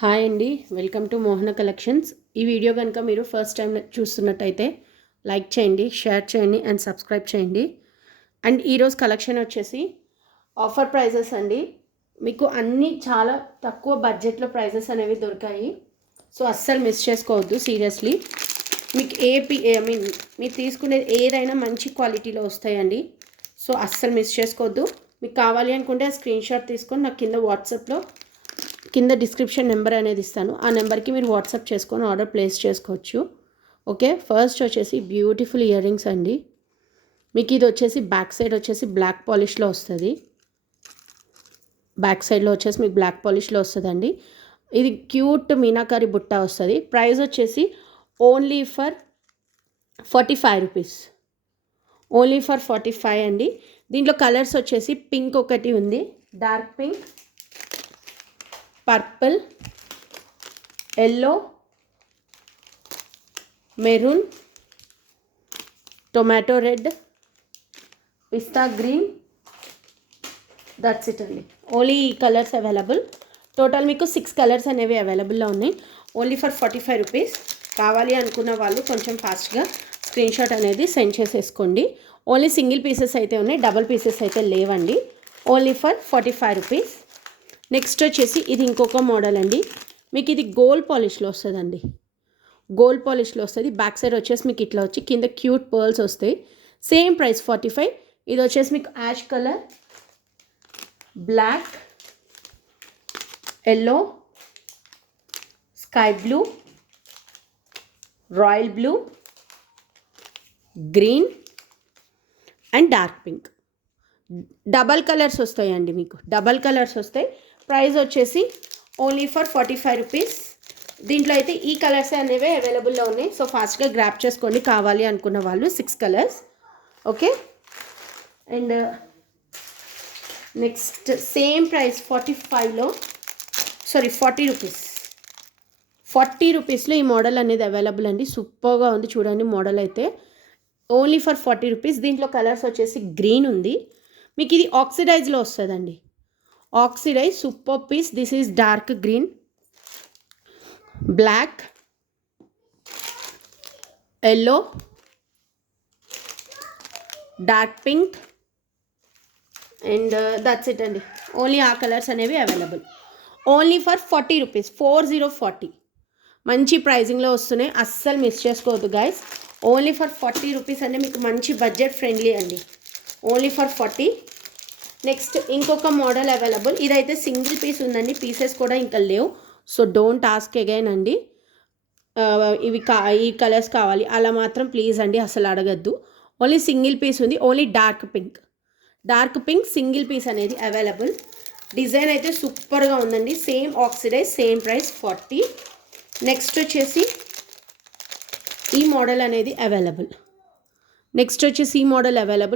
Hi అండి, welcome to Mohana collections. ఈ video కనుక మీరు ఫస్ట్ టైం చూస్తున్నట్టయితే లైక్ చేయండి, షేర్ చేయండి అండ్ సబ్స్క్రైబ్ చేయండి. అండ్ ఈరోజు కలెక్షన్ వచ్చేసి ఆఫర్ ప్రైజెస్ అండి. మీకు అన్నీ చాలా తక్కువ బడ్జెట్లో ప్రైజెస్ అనేవి దొరికాయి. సో అస్సలు మిస్ చేసుకోవద్దు సీరియస్లీ. మీకు ఐ మీన్ మీరు తీసుకునేది ఏదైనా మంచి క్వాలిటీలో వస్తాయండి. సో అస్సలు మిస్ చేసుకోవద్దు. మీకు కావాలి అనుకుంటే ఆ స్క్రీన్ షాట్ తీసుకొని నాకు కింద వాట్సాప్లో కింద డిస్క్రిప్షన్ నెంబర్ అనేది ఇస్తాను. ఆ నెంబర్కి మీరు వాట్సాప్ చేసుకొని ఆర్డర్ ప్లేస్ చేసుకోవచ్చు. ఓకే, ఫస్ట్ వచ్చేసి బ్యూటిఫుల్ ఇయర్ రింగ్స్ అండి. మీకు ఇది వచ్చేసి బ్యాక్ సైడ్ వచ్చేసి బ్లాక్ పాలిష్లో వస్తుంది. బ్యాక్ సైడ్లో వచ్చేసి మీకు బ్లాక్ పాలిష్లో వస్తుందండి. ఇది క్యూట్ మీనాకారి బుట్ట వస్తుంది. ప్రైస్ వచ్చేసి only for 45 rupees. Only for 45 అండి. దీంట్లో కలర్స్ వచ్చేసి పింక్ ఒకటి ఉంది, dark pink, purple, yellow, maroon, tomato red, pista green. That's it అండి. ఓన్లీ ఈ కలర్స్ అవైలబుల్. టోటల్ మీకు 6 కలర్స్ అనేవి అవైలబుల్లో ఉన్నాయి. Only for 45 rupees. కావాలి అనుకున్న వాళ్ళు కొంచెం ఫాస్ట్గా స్క్రీన్ షాట్ అనేది సెండ్ చేసేసుకోండి. ఓన్లీ సింగిల్ పీసెస్ అయితే ఉన్నాయి, డబల్ పీసెస్ అయితే లేవండి. Only for 45 rupees. నెక్స్ట్ వచ్చేసి ఇది ఇంకొక మోడల్ అండి. మీకు ఇది గోల్డ్ పాలిష్లో వస్తుందండి. గోల్డ్ పాలిష్లో వస్తుంది. బ్యాక్ సైడ్ వచ్చేసి మీకు ఇట్లా వచ్చి కింద క్యూట్ పర్ల్స్ వస్తాయి. Same price 45. ఇది వచ్చేసి మీకు ash colour, black, yellow, sky blue, royal blue, green and dark pink. Double colours వస్తాయండి. మీకు డబల్ కలర్స్ వస్తాయి. ప్రైస్ వచ్చేసి ఓన్లీ ఫర్ 45 రూపీస్. దీంట్లో అయితే ఈ కలర్స్ అనేవి అవైలబుల్లో ఉన్నాయి. సో ఫాస్ట్గా గ్రాప్ చేసుకోండి కావాలి అనుకున్న వాళ్ళు. 6 colours. Okay, and next same price 45లో 40 రూపీస్. 40 రూపీస్లో ఈ మోడల్ అనేది అవైలబుల్ అండి. సూపర్గా ఉంది చూడండి మోడల్ అయితే. Only for 40 rupees. దీంట్లో కలర్స్ వచ్చేసి గ్రీన్ ఉంది. మీకు ఇది ఆక్సిడైజ్లో వస్తుందండి. Oxidise super piece. This is dark green, black, yellow, dark pink and that's it అండి. ఓన్లీ ఆ కలర్స్ అనేవి అవైలబుల్. Only for 40 rupees. 40. మంచి ప్రైజింగ్లో వస్తున్నాయి, అస్సలు మిస్ చేసుకోవద్దు గైస్. ఓన్లీ ఫర్ 40 రూపీస్ అంటే మీకు మంచి బడ్జెట్ ఫ్రెండ్లీ అండి. Only for 40. నెక్స్ట్ ఇంకొక మోడల్ అవైలబుల్. ఇదైతే సింగిల్ పీస్ ఉందండి, పీసెస్ కూడా ఇంకా లేవు. సో డోంట్ ఆస్క్ అగైన్ అండి. ఈ కలర్స్ కావాలి అలా మాత్రం ప్లీజ్ అండి అసలు అడగద్దు. ఓన్లీ సింగిల్ పీస్ ఉంది. Only dark pink single piece అనేది అవైలబుల్. డిజైన్ అయితే సూపర్గా ఉందండి. Same oxidise, same price 40. Next వచ్చేసి ఈ మోడల్ అనేది అవైలబుల్.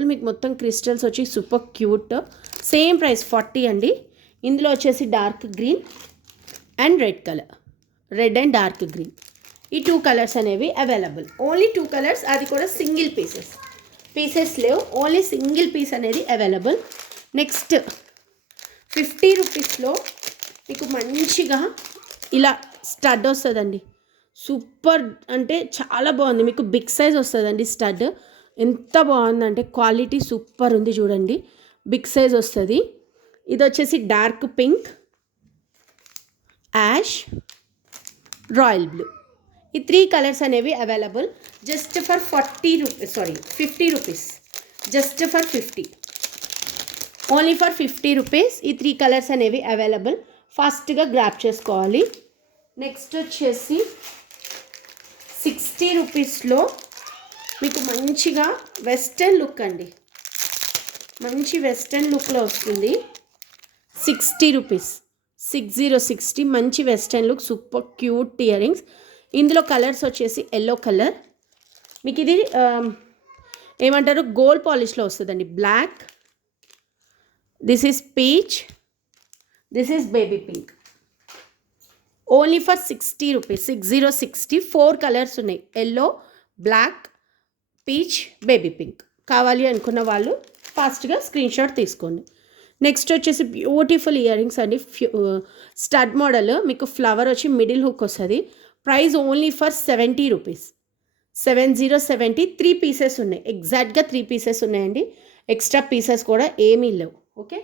మీకు మొత్తం క్రిస్టల్స్ వచ్చి సూపర్ క్యూట్. సేమ్ ప్రైస్ 40 అండి. ఇందులో వచ్చేసి dark green and red colour, red and dark green, ఈ 2 కలర్స్ అనేవి అవైలబుల్. ఓన్లీ 2 కలర్స్, అది కూడా సింగిల్ పీసెస్ లేవు. ఓన్లీ సింగిల్ పీస్ అనేది అవైలబుల్. నెక్స్ట్ 50 రూపీస్లో మీకు మంచిగా ఇలా స్టడ్ వస్తుందండి. సూపర్ అంటే చాలా బాగుంది. మీకు బిగ్ సైజ్ వస్తుందండి స్టడ్. ఎంత బాగుందంటే క్వాలిటీ సూపర్ ఉంది చూడండి. బిగ్ సైజ్ వస్తుంది. ఇది వచ్చేసి dark pink, ash, royal blue, ఈ 3 కలర్స్ అనేవి available. Just for 50 rupees. Just for 50. Only for 50 rupees. ఈ 3 కలర్స్ అనేవి అవైలబుల్. ఫాస్ట్గా గ్రాప్ చేసుకోవాలి. నెక్స్ట్ వచ్చేసి 60 రూపీస్లో మీకు మంచిగా వెస్టర్న్ లుక్ అండి. మంచి వెస్టర్న్ లుక్లో వస్తుంది. 60 రూపీస్. 60 మంచి western look, super cute earrings. ఇందులో కలర్స్ వచ్చేసి ఎల్లో కలర్, మీకు ఇది ఏమంటారు గోల్డ్ పాలిష్లో వస్తుందండి. Black, this is peach, this is baby pink. Only for 60 rupees. 60. 4 colours ఉన్నాయి. Yellow, black, peach, baby pink. కావాలి అనుకున్న వాళ్ళు ఫాస్ట్గా స్క్రీన్ షాట్ తీసుకోండి. నెక్స్ట్ వచ్చేసి బ్యూటిఫుల్ ఇయర్ రింగ్స్ అండి, స్టడ్ మోడల్, మీకు ఫ్లవర్ వచ్చి మిడిల్ హుక్ వస్తుంది. Price only for 70 rupees. 70 3 pieces ఉన్నాయి, ఎగ్జాక్ట్గా 3 పీసెస్ ఉన్నాయండి. ఎక్స్ట్రా పీసెస్ కూడా ఏమీ లేవు. Okay,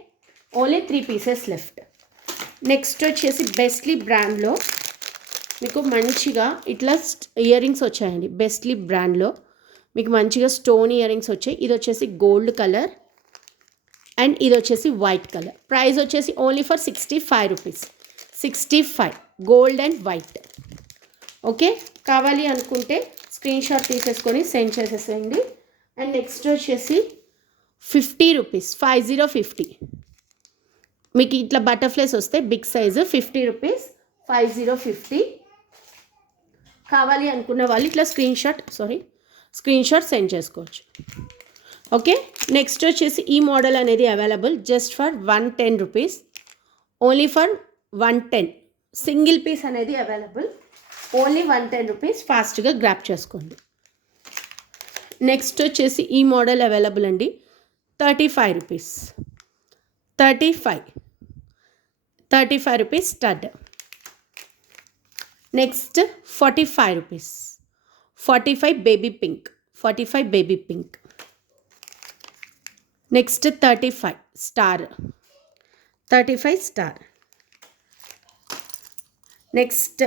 only 3 pieces left. Next వచ్చేసి బెస్ట్లీ బ్రాండ్లో మీకు మంచిగా ఇట్లా ఇయర్ రింగ్స్ వచ్చాయండి. బెస్ట్లీ బ్రాండ్లో మీకు మంచిగా స్టోన్ ఇయర్ రింగ్స్ వచ్చాయి. ఇది వచ్చేసి గోల్డ్ కలర్ అండ్ ఇది వచ్చేసి వైట్ కలర్. ప్రైస్ వచ్చేసి only for 65 rupees. 65 gold and white. Okay, కావాలి అనుకుంటే స్క్రీన్ షాట్ తీసేసుకొని సెండ్ చేసేసేయండి. అండ్ నెక్స్ట్ వచ్చేసి 50 రూపీస్, 50 మీకు ఇట్లా బటర్ఫ్లైస్ వస్తే బిగ్ సైజు 50 రూపీస్, 50 కావాలి అనుకున్న వాళ్ళు ఇట్లా స్క్రీన్ షాట్ సెండ్ చేసుకోవచ్చు. ఓకే, నెక్స్ట్ వచ్చేసి ఈ మోడల్ అనేది available just for 110 rupees, only for 110. Single piece అనేది అవైలబుల్, ఓన్లీ 110 రూపీస్. ఫాస్ట్గా గ్రాప్ చేసుకోండి. నెక్స్ట్ వచ్చేసి ఈ మోడల్ అవైలబుల్ అండి, 35 rupees. 35 rupees stud. Next 45 rupees, 45 baby pink. Next 35 star. Next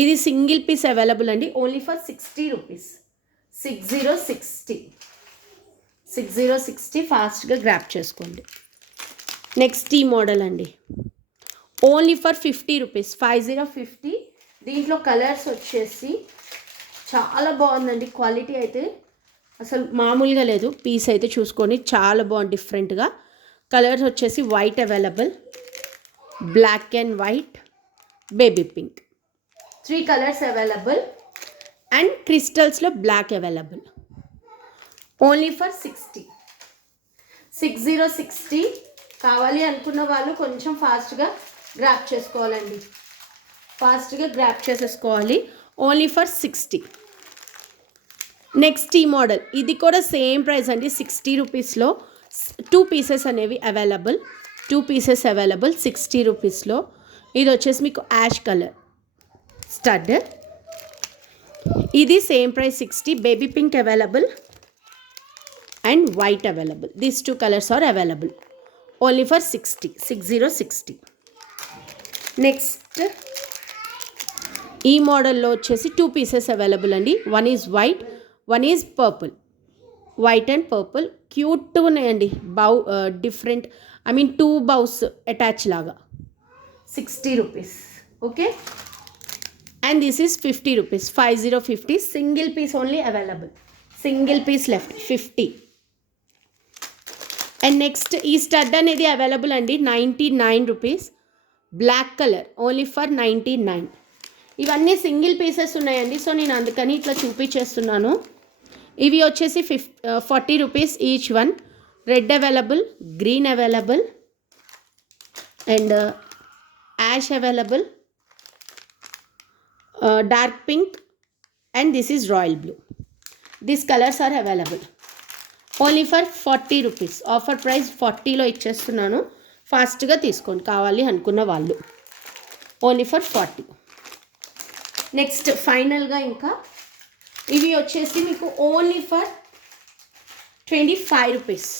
ఇది సింగిల్ పీస్ అవైలబుల్ అండి, ఓన్లీ ఫర్ 60 రూపీస్. 60 ఫాస్ట్గా grab చేసుకోండి. నెక్స్ట్ ఈ మోడల్ అండి, ఓన్లీ ఫర్ 50 రూపీస్. 50. దీంట్లో కలర్స్ వచ్చేసి చాలా బాగుందండి, క్వాలిటీ అయితే అసలు మామూలుగా లేదు. పీస్ అయితే చూసుకొని చాలా బాగుంది డిఫరెంట్గా. కలర్స్ వచ్చేసి white available, black and white, baby pink, 3 colours available. And క్రిస్టల్స్లో బ్లాక్ అవైలబుల్, ఓన్లీ ఫర్ 60. 60 కావాలి అనుకున్న వాళ్ళు కొంచెం ఫాస్ట్గా గ్రాప్ చేసుకోవాలండి, ఓన్లీ ఫర్ 60. నెక్స్ట్ ఈ మోడల్, ఇది కూడా సేమ్ ప్రైస్ అండి, 60 రూపీస్లో 2 పీసెస్ అనేవి అవైలబుల్. 60 రూపీస్లో. ఇది వచ్చేసి మీకు యాష్ కలర్ స్టడ్. ఇది same price 60. Baby pink available and white available. These 2 colours are available, only for 60. Next ఈ మోడల్లో వచ్చేసి 2 పీసెస్ అవైలబుల్ అండి. One is white, one is purple. White and purple క్యూట్గా ఉన్నాయండి. డిఫరెంట్, 2 బౌస్ అటాచ్ లాగా. 60 rupees. Okay, and this is 50 rupees. 50. Single piece only available, single piece left, 50. And next ఈ stud అనేది available అండి, 99 rupees. Black colour, only for 99. ఇవన్నీ single pieces ఉన్నాయండి, so నేను అందుకని ఇట్లా చూపించేస్తున్నాను. ఇవి వచ్చేసి 40 rupees each one. Red available, green available and ash available, dark pink and this is royal blue. These colours are available, only for 40 rupees. Offer price 40లో ఇచ్చేస్తున్నాను, ఫాస్ట్గా తీసుకోండి కావాలి అనుకున్న వాళ్ళు, ఓన్లీ ఫర్ 40. నెక్స్ట్ ఫైనల్గా ఇంకా ఇవి వచ్చేసి మీకు only for 25 rupees,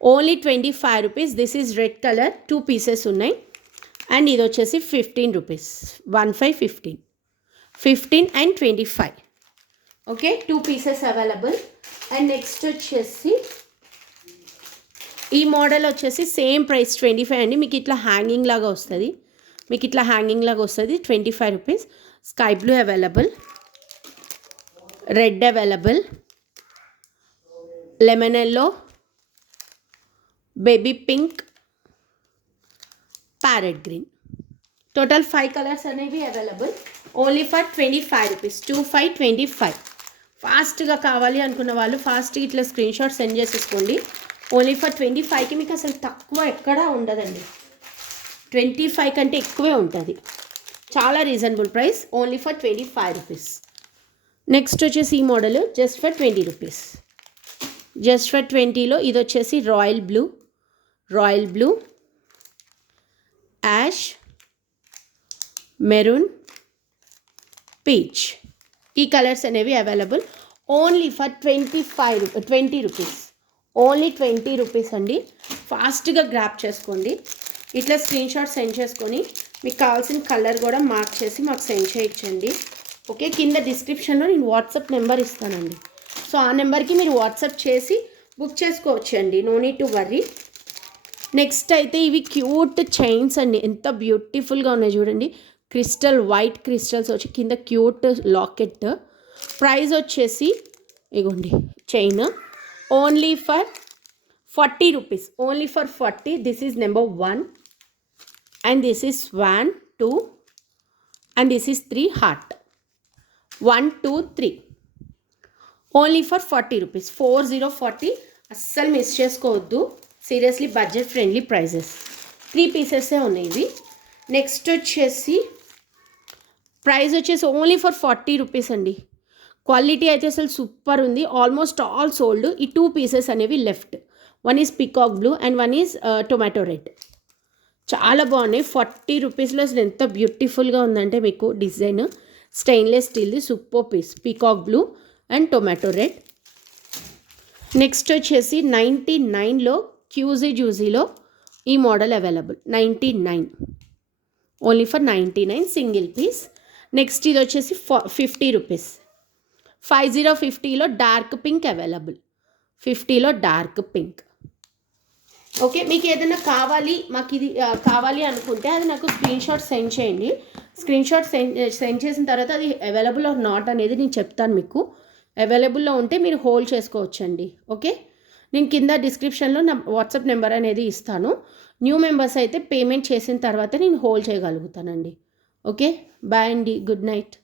only 25 rupees. This is red colour, 2 pieces ఉన్నాయి. అండ్ ఇది వచ్చేసి 15 rupees, 15 and 25. Okay, 2 pieces available. And next వచ్చేసి ఈ మోడల్ వచ్చేసి సేమ్ ప్రైస్ 25 అండి. మీకు ఇట్లా హ్యాంగింగ్ లాగా వస్తుంది, 25 rupees. Sky blue available, red available, lemon yellow, baby pink, parrot green. Total 5 colours అనేవి అవైలబుల్, ఓన్లీ ఫర్ 25 రూపీస్. 25. ఫాస్ట్గా కావాలి అనుకున్న వాళ్ళు ఫాస్ట్గా ఇట్లా స్క్రీన్ షాట్ సెండ్ చేసేసుకోండి. ఓన్లీ ఫర్ 25కి మీకు అసలు తక్కువ ఎక్కడా ఉండదండి, 25 కంటే ఎక్కువే ఉంటుంది. చాలా reasonable price, only for 25 rupees. Next వచ్చేసి ఈ model just for 20 rupees. Just for 20లో ఇది వచ్చేసి royal blue, royal blue, ash, maroon, peach. ఈ కలర్స్ అనేవి available only for 20 rupees. Only 20 rupees అండి. ఫాస్ట్గా గ్రాప్ చేసుకోండి. ఇట్లా స్క్రీన్ షాట్ సెండ్ చేసుకొని మీకు కావాల్సిన కలర్ కూడా మార్క్ చేసి మాకు సెండ్ చేయించండి. ఓకే, కింద డిస్క్రిప్షన్లో నేను వాట్సాప్ నెంబర్ ఇస్తానండి. సో ఆ నెంబర్కి మీరు వాట్సాప్ చేసి బుక్ చేసుకోవచ్చు అండి. No need to worry. Next అయితే ఇవి క్యూట్ చైన్స్ అండి. ఎంత బ్యూటిఫుల్గా ఉన్నాయి చూడండి. క్రిస్టల్, వైట్ క్రిస్టల్స్ వచ్చి కింద క్యూట్ లాకెట్. ప్రైస్ వచ్చేసి ఇగోండి chain only for 40 rupees. Only for 40. This is number 1 and this is 1, 2 and this is 3 heart. 1, 2, 3. Only for 40 rupees. 40 అస్సలు మిస్ చేసుకోవద్దు. Seriously budget friendly prices. 3 పీసెసే ఉన్నాయి ఇవి. నెక్స్ట్ వచ్చేసి ప్రైస్ వచ్చేసి ఓన్లీ ఫర్ 40 రూపీస్ అండి. క్వాలిటీ అయితే అసలు సూపర్ ఉంది. Almost all sold. ఈ 2 పీసెస్ అనేవి left. One is peacock blue and one is tomato red. చాలా బాగున్నాయి. 40 రూపీస్లో అసలు ఎంత బ్యూటిఫుల్గా ఉందంటే మీకు డిజైన్. స్టెయిన్లెస్ స్టీల్ది super piece. Peacock blue and tomato red. Next వచ్చేసి 99లో క్యూజీ జూజీలో ఈ model available. 99 only for 99 single piece. Next ఇది వచ్చేసి 50 రూపీస్. 50లో డార్క్ పింక్ అవైలబుల్. 50లో డార్క్ పింక్. ఓకే, మీకు ఏదైనా కావాలి, మాకు ఇది కావాలి అనుకుంటే అది నాకు స్క్రీన్ షాట్ సెండ్ చేయండి. స్క్రీన్ షాట్ సెండ్ చేసిన తర్వాత అది అవైలబుల్ ఆర్ నాట్ అనేది నేను చెప్తాను మీకు. అవైలబుల్లో ఉంటే మీరు హోల్డ్ చేసుకోవచ్చండి. ఓకే, నేను కింద డిస్క్రిప్షన్లో నా వాట్సాప్ నెంబర్ అనేది ఇస్తాను. న్యూ మెంబర్స్ అయితే పేమెంట్ చేసిన తర్వాత నేను హోల్డ్ చేయగలుగుతానండి. ఓకే, బాయ్ అండి, గుడ్ నైట్.